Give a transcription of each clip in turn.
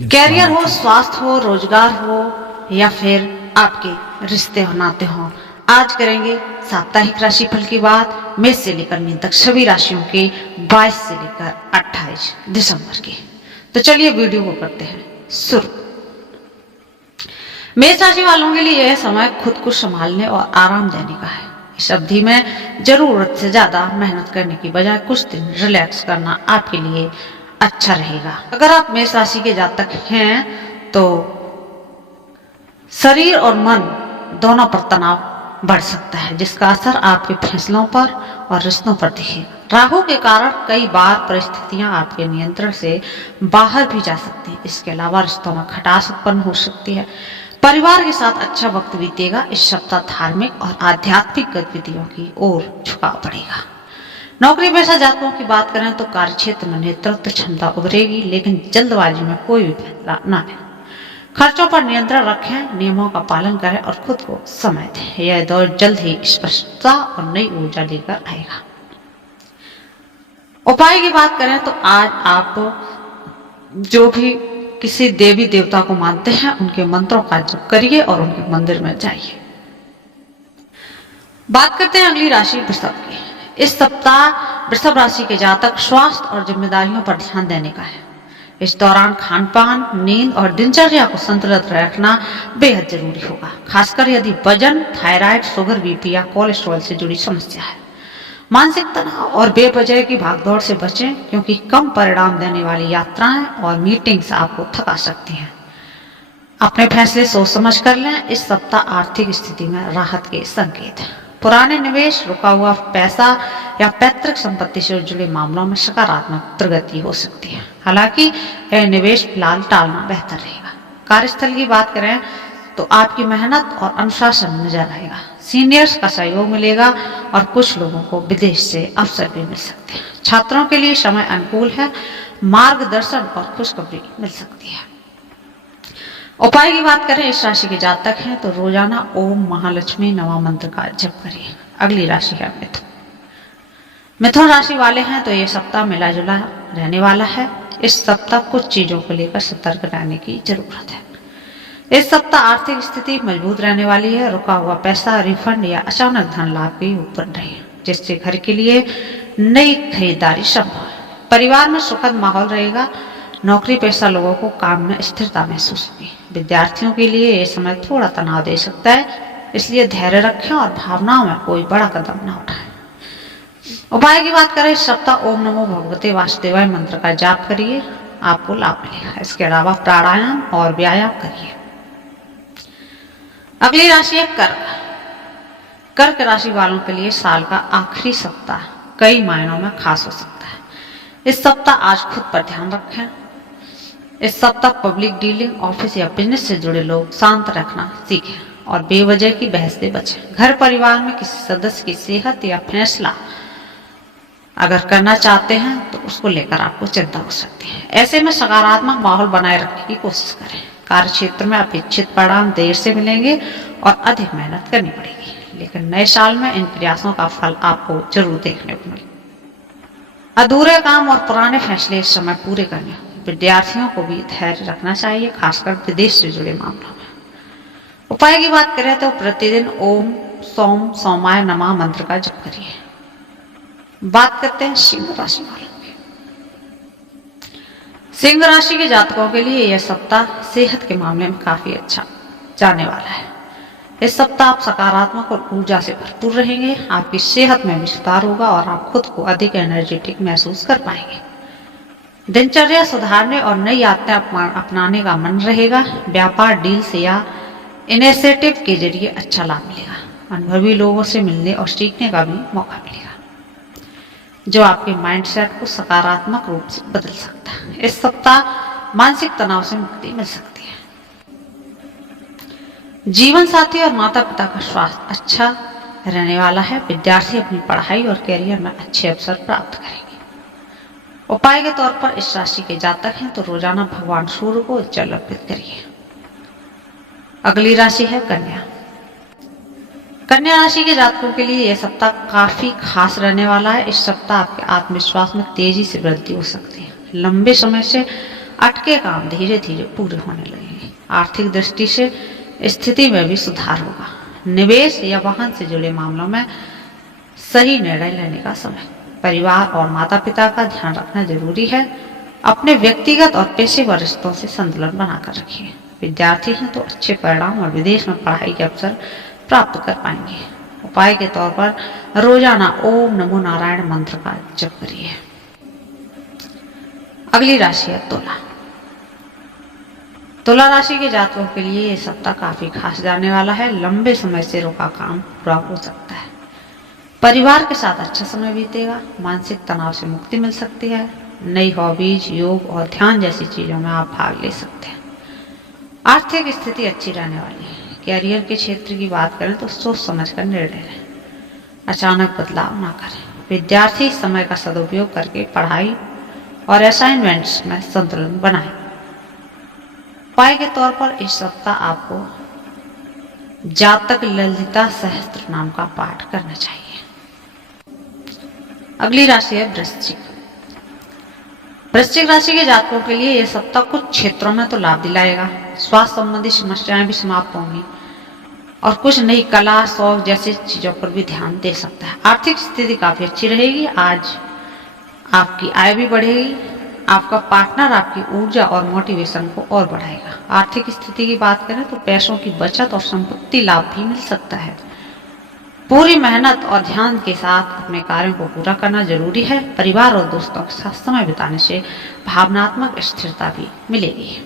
Career हो, स्वास्थ्य हो, रोजगार हो या फिर आपके रिश्ते हो, नाते हो, आज करेंगे साप्ताहिक राशिफल की बात मेष से लेकर मीन तक सभी राशियों के 22 से लेकर 28 दिसंबर की। तो चलिए वीडियो को करते हैं शुरू। मेष राशि वालों के लिए यह समय खुद को संभालने और आराम देने का है। इस अवधि में जरूरत से ज्यादा मेहनत करने की बजाय कुछ दिन रिलैक्स करना आपके लिए अच्छा रहेगा। अगर आप मेष राशि के जातक हैं तो शरीर और मन दोनों पर तनाव बढ़ सकता है, जिसका असर आपके फैसलों पर और रिश्तों पर दिखेगा। राहु के कारण कई बार परिस्थितियां आपके नियंत्रण से बाहर भी जा सकती हैं। इसके अलावा रिश्तों में खटास उत्पन्न हो सकती है। परिवार के साथ अच्छा वक्त बीतेगा। इस सप्ताह धार्मिक और आध्यात्मिक गतिविधियों की ओर झुकाव बढ़ेगा। नौकरी पेशा जातकों की बात करें तो कार्यक्षेत्र में नेतृत्व क्षमता उभरेगी, लेकिन जल्दबाजी में कोई भी फैसला न लें। खर्चों पर नियंत्रण रखें, नियमों का पालन करें और खुद को समय दें। यह दौर जल्द ही स्पष्टता और नई ऊर्जा लेकर आएगा। उपाय की बात करें तो आज आप जो भी किसी देवी देवता को मानते हैं उनके मंत्रों का जप करिए और उनके मंदिर में जाइए। बात करते हैं अगली राशि वृषभ की। इस सप्ताह वृषभ राशि के जातक स्वास्थ्य और जिम्मेदारियों पर ध्यान देने का है। इस दौरान खान पान, नींद और दिनचर्या को संतुलित रखना बेहद जरूरी होगा, खासकर यदि वजन, थायराइड, शुगर, बीपी या कोलेस्ट्रॉल से जुड़ी समस्या है। मानसिक तनाव और बेवजह की भागदौड़ से बचें, क्योंकि कम परिणाम देने वाली यात्राएं और मीटिंग्स आपको थका सकती हैं। अपने फैसले सोच समझ कर लें। इस सप्ताह आर्थिक स्थिति में राहत के संकेत हैं। पुराने निवेश, रुका हुआ पैसा या पैतृक संपत्ति से जुड़े मामलों में सकारात्मक प्रगति हो सकती है। हालांकि यह निवेश फिलहाल टालना बेहतर रहेगा। कार्यस्थल की बात करें तो आपकी मेहनत और अनुशासन नजर आएगा। सीनियर्स का सहयोग मिलेगा और कुछ लोगों को विदेश से अवसर भी मिल सकते हैं। छात्रों के लिए समय अनुकूल है। मार्गदर्शन और खुशखबरी मिल सकती है। उपाय की बात करें, इस राशि के जातक हैं तो रोजाना ओम महालक्ष्मी नमः मंत्र का जप करिए। अगली राशि है मिथुन। मिथुन राशि वाले हैं तो ये सप्ताह मिला जुला रहने वाला है। इस सप्ताह कुछ चीजों को लेकर सतर्क रहने की जरूरत है। इस सप्ताह आर्थिक स्थिति मजबूत रहने वाली है। रुका हुआ पैसा, रिफंड या अचानक धन लाभ के योग बन रहे हैं, जिससे घर के लिए नई खरीदारी संभव है। परिवार में सुखद माहौल रहेगा। नौकरी पेशा लोगों को काम में स्थिरता महसूस होगी। विद्यार्थियों के लिए यह समय थोड़ा तनाव दे सकता है, इसलिए धैर्य रखें और भावनाओं में कोई बड़ा कदम न उठाएं। उपाय की बात करें, इस सप्ताह ओम नमो भगवते वासुदेवाय मंत्र का जाप करिए, आपको लाभ मिलेगा। इसके अलावा प्राणायाम और व्यायाम करिए। अगली राशि है कर्क। कर्क राशि वालों के लिए साल का आखिरी सप्ताह कई मायनों में खास हो सकता है। इस सप्ताह आज खुद पर ध्यान रखें। इस सप्ताह पब्लिक डीलिंग, ऑफिस या बिजनेस से जुड़े लोग शांत रखना सीखें और बेवजह की बहस से बचें। घर परिवार में किसी सदस्य की सेहत या फैसला अगर करना चाहते हैं तो उसको लेकर आपको चिंता हो सकती है। ऐसे में सकारात्मक माहौल बनाए रखने की कोशिश करें। कार्य क्षेत्र में अपेक्षित परिणाम देर से मिलेंगे और अधिक मेहनत करनी पड़ेगी, लेकिन नए साल में इन प्रयासों का फल आपको जरूर देखने को मिलेगा। अधूरे काम और पुराने फैसले इस समय पूरे करने होंगे। विद्यार्थियों को भी धैर्य रखना चाहिए, खासकर विदेश से जुड़े मामलों में। उपाय की बात करें तो प्रतिदिन ओम सोम सोमाय नमः मंत्र का जप करिए। बात करते हैं सिंह राशि वालों की। सिंह राशि के जातकों के लिए यह सप्ताह सेहत के मामले में काफी अच्छा जाने वाला है। इस सप्ताह आप सकारात्मक और ऊर्जा से भरपूर रहेंगे। आपकी सेहत में भी सुधार होगा और आप खुद को अधिक एनर्जेटिक महसूस कर पाएंगे। दिनचर्या सुधारने और नई आदतें अपनाने का मन रहेगा। व्यापार, डील्स या इनिशिएटिव के जरिए अच्छा लाभ मिलेगा। अनुभवी लोगों से मिलने और सीखने का भी मौका मिलेगा, जो आपके माइंडसेट को सकारात्मक रूप से बदल सकता है। इस सप्ताह मानसिक तनाव से मुक्ति मिल सकती है। जीवन साथी और माता पिता का स्वास्थ्य अच्छा रहने वाला है। विद्यार्थी अपनी पढ़ाई और कैरियर में अच्छे अवसर प्राप्त करेंगे। उपाय के तौर पर इस राशि के जातक हैं तो रोजाना भगवान सूर्य को जल अर्पित करिए। अगली राशि है कन्या। कन्या राशि के जातकों के लिए यह सप्ताह काफी खास रहने वाला है। इस सप्ताह आपके आत्मविश्वास में तेजी से वृद्धि हो सकती है। लंबे समय से अटके काम धीरे धीरे पूरे होने लगेंगे। आर्थिक दृष्टि से स्थिति में भी सुधार होगा। निवेश या वाहन से जुड़े मामलों में सही निर्णय लेने का समय। परिवार और माता पिता का ध्यान रखना जरूरी है। अपने व्यक्तिगत और पेशेवर रिश्तों से संतुलन बनाकर रखिए। विद्यार्थी हैं तो अच्छे परिणाम और विदेश में पढ़ाई के अवसर प्राप्त कर पाएंगे। उपाय के तौर पर रोजाना ओम नमो नारायण मंत्र का जप करिए। अगली राशि है तुला। तुला राशि के जातकों के लिए ये सप्ताह काफी खास जाने वाला है। लंबे समय से रुका काम पूरा हो सकता है। परिवार के साथ अच्छा समय बीतेगा। मानसिक तनाव से मुक्ति मिल सकती है। नई हॉबीज, योग और ध्यान जैसी चीजों में आप भाग ले सकते हैं। आर्थिक स्थिति अच्छी रहने वाली है। कैरियर के क्षेत्र की बात करें तो सोच समझकर निर्णय लें। अचानक बदलाव ना करें। विद्यार्थी समय का सदुपयोग करके पढ़ाई और असाइनमेंट्स में संतुलन बनाएं। उपाय के तौर पर इस सप्ताह आपको जातक ललिता सहस्त्र नाम का पाठ करना चाहिए। अगली राशि है वृश्चिक। वृश्चिक राशि के जातकों के लिए यह सप्ताह कुछ क्षेत्रों में तो लाभ दिलाएगा। स्वास्थ्य संबंधी समस्याएं भी समाप्त होंगी और कुछ नई कला, शौक जैसी चीजों पर भी ध्यान दे सकता है। आर्थिक स्थिति काफी अच्छी रहेगी। आज आपकी आय भी बढ़ेगी। आपका पार्टनर आपकी ऊर्जा और मोटिवेशन को और बढ़ाएगा। आर्थिक स्थिति की बात करें तो पैसों की बचत और संपत्ति लाभ भी मिल सकता है। पूरी मेहनत और ध्यान के साथ अपने कार्यों को पूरा करना जरूरी है। परिवार और दोस्तों के साथ समय बिताने से भावनात्मक स्थिरता भी मिलेगी।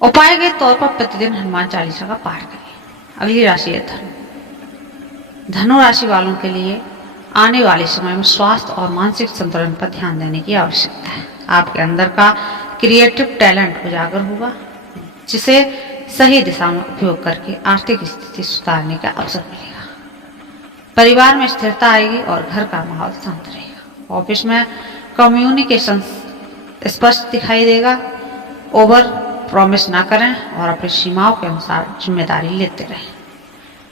उपाय के तौर पर प्रतिदिन हनुमान चालीसा का पाठ करें। अगली राशि है धनु। धनु राशि वालों के लिए आने वाले समय में स्वास्थ्य और मानसिक संतुलन पर ध्यान देने की आवश्यकता है। आपके अंदर का क्रिएटिव टैलेंट उजागर होगा, जिसे सही दिशा में उपयोग करके आर्थिक स्थिति सुधारने का अवसर मिलेगा। परिवार में स्थिरता आएगी और घर का माहौल शांत रहेगा। ऑफिस में कम्युनिकेशन स्पष्ट दिखाई देगा। ओवर प्रॉमिस ना करें और अपनी सीमाओं के अनुसार जिम्मेदारी लेते रहें।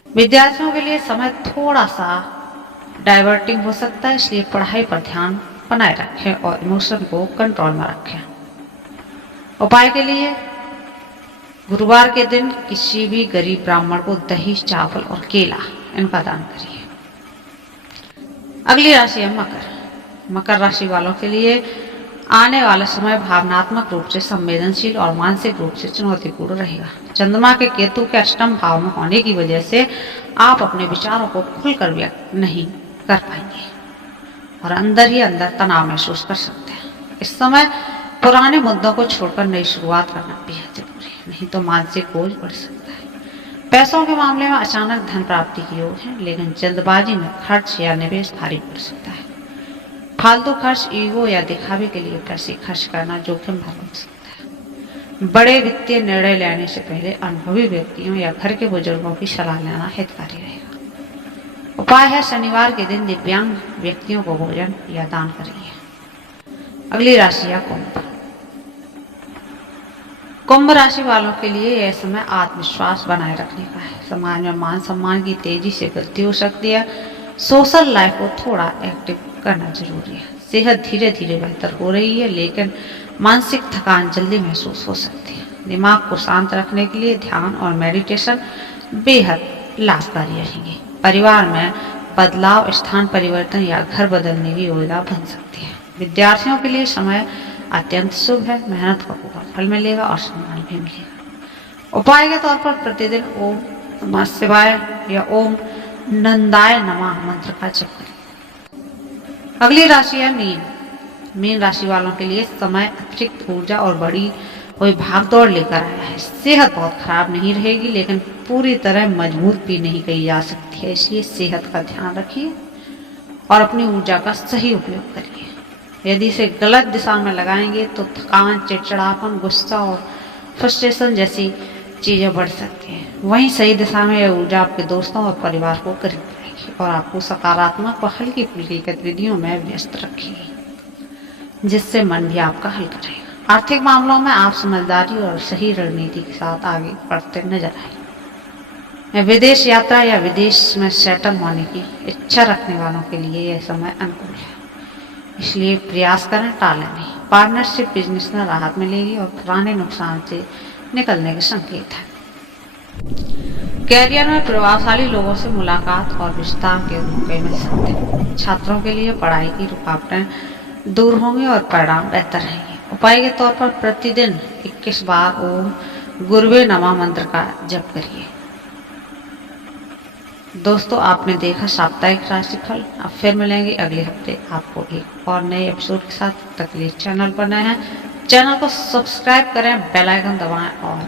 विद्यार्थियों के लिए समय थोड़ा सा डाइवर्टिंग हो सकता है, इसलिए पढ़ाई पर ध्यान बनाए रखें और इमोशन को कंट्रोल में रखें। उपाय के लिए गुरुवार के दिन किसी भी गरीब ब्राह्मण को दही, चावल और केला इनका दान करिए। अगली राशि है मकर। मकर राशि वालों के लिए आने वाला समय भावनात्मक रूप से संवेदनशील और मानसिक रूप से चुनौतीपूर्ण रहेगा। चंद्रमा के केतु के अष्टम भाव में होने की वजह से आप अपने विचारों को खुलकर व्यक्त नहीं कर पाएंगे और अंदर ही अंदर तनाव महसूस कर सकते हैं। इस समय पुराने मुद्दों को छोड़कर नई शुरुआत करना बेहद जरूरी है, नहीं तो मानसिक बोझ बढ़ सकता है। पैसों के मामले में अचानक धन प्राप्ति की योग है, लेकिन जल्दबाजी में खर्च या निवेश भारी पड़ सकता है। फालतू खर्च, ईगो या दिखावे के लिए पैसे खर्च करना जोखिम भरा हो सकता है। बड़े वित्तीय निर्णय लेने से पहले अनुभवी व्यक्तियों या घर के बुजुर्गों की सलाह लेना हितकारी रहेगा। उपाय है शनिवार के दिन दिव्यांग व्यक्तियों को भोजन या दान करिए। अगली राशि है कुंभ। कुंभ राशि वालों के लिए यह समय आत्मविश्वास बनाए रखने का है। समाज में मान सम्मान की तेजी से वृद्धि हो सकती है। सोशल लाइफ को थोड़ा एक्टिव करना जरूरी है। सेहत धीरे धीरे बेहतर हो रही है, लेकिन मानसिक थकान जल्दी महसूस हो सकती है। दिमाग को शांत रखने के लिए ध्यान और मेडिटेशन बेहद लाभकारी रहेंगे। परिवार में बदलाव, स्थान परिवर्तन या घर बदलने की योजना बन सकती है। विद्यार्थियों के लिए समय अत्यंत शुभ है। मेहनत का पूरा फल मिलेगा और सम्मान भी मिलेगा। उपाय के तौर पर प्रतिदिन ओम नमः शिवाय या ओम नंदाय नमः मंत्र का जप करें। अगली राशि है मीन। मीन राशि वालों के लिए समय अतिरिक्त ऊर्जा और बड़ी हुई भागदौड़ लेकर आया है। सेहत बहुत खराब नहीं रहेगी, लेकिन पूरी तरह मजबूत भी नहीं कही जा सकती है, इसलिए सेहत का ध्यान रखिए और अपनी ऊर्जा का सही उपयोग करिए। यदि इसे गलत दिशा में लगाएंगे तो थकान, चिड़चिड़ापन, गुस्सा और फ्रस्ट्रेशन जैसी चीजें बढ़ सकती हैं। वहीं सही दिशा में यह ऊर्जा आपके दोस्तों और परिवार को करीब लाएगी और आपको सकारात्मक और हल्की फुल्की गतिविधियों में व्यस्त रखेगी, जिससे मन भी आपका हल्का रहेगा। आर्थिक मामलों में आप समझदारी और सही रणनीति के साथ आगे बढ़ते नजर आएंगे। विदेश यात्रा या विदेश में सेटल होने की इच्छा रखने वालों के लिए यह समय अनुकूल है, इसलिए प्रयास करें, टालें नहीं। पार्टनरशिप बिजनेस में राहत मिलेगी और पुराने नुकसान से निकलने के संकेत है। कैरियर में प्रभावशाली लोगों से मुलाकात और विस्तार के मौके मिल सकते हैं। छात्रों के लिए पढ़ाई की रुकावटें दूर होंगी और परिणाम बेहतर रहेंगे। उपाय के तौर पर प्रतिदिन 21 बार ओम गुरुवे नमः मंत्र का जप करिए। दोस्तों, आपने देखा साप्ताहिक राशिफल। अब फिर मिलेंगे अगले हफ्ते आपको एक और नए एपिसोड के साथ। तक के लिए चैनल पर नए हैं, चैनल को सब्सक्राइब करें, बेल आइकन दबाएं और